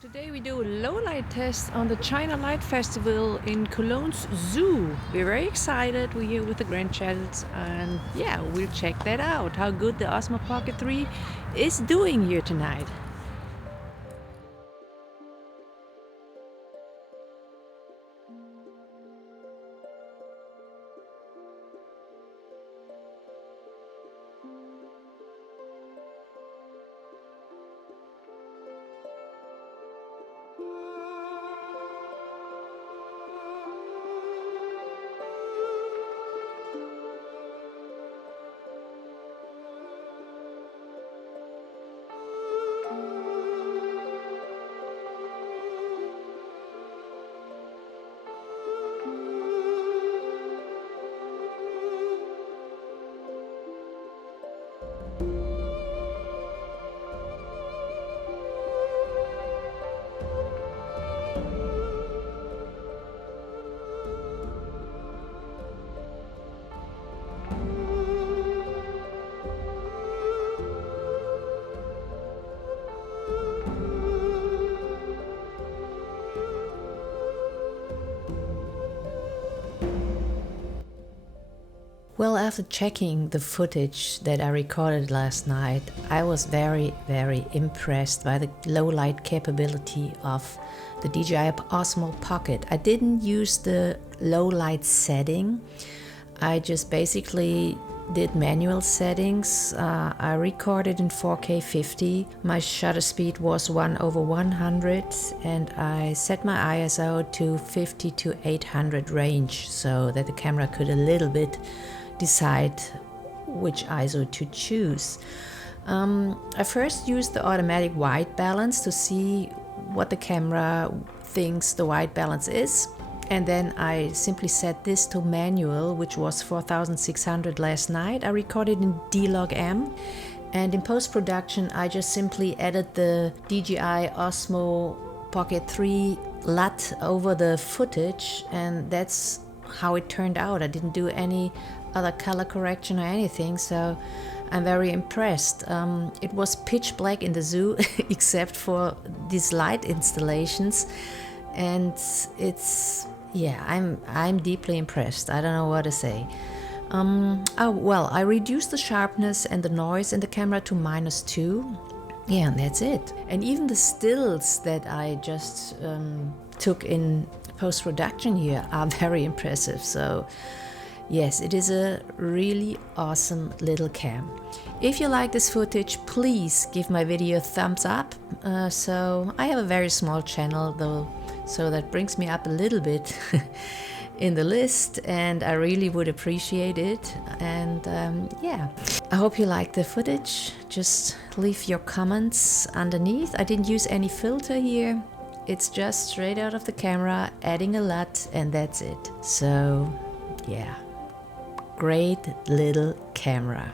Today we do a Lowlight test on the China Light Festival in Cologne Zoo. We're very excited. We're here with the grandchildren and yeah, we'll check that out. How good the Osmo Pocket 3 is doing here tonight. Well, after checking the footage that I recorded last night, I was very impressed by the low light capability of the DJI Osmo Pocket. I didn't use the low light setting. I just basically did manual settings. I recorded in 4K 50. My shutter speed was 1/100 and I set my ISO to 50 to 800 range so that the camera could a little bit decide which ISO to choose. I first used the automatic white balance to see what the camera thinks the white balance is, and then I simply set this to manual, which was 4600 last night. I recorded in D-Log M, and in post-production I just simply added the DJI Osmo Pocket 3 Lut over the footage, and that's how it turned out. I didn't do any other color correction or anything, so I'm very impressed. It was pitch black in the zoo except for these light installations, and I'm deeply impressed. I don't know what to say. I reduced the sharpness and the noise in the camera to -2. Yeah, and that's it. And even the stills that I just took in post-production here are very impressive. So yes, it is a really awesome little cam. If you like this footage, please give my video a thumbs up. So I have a very small channel though, so that brings me up a little bit in the list, and I really would appreciate it. And yeah, I hope you like the footage. Just leave your comments underneath. I didn't use any filter here. It's just straight out of the camera, adding a LUT, and that's it. So yeah, great little camera.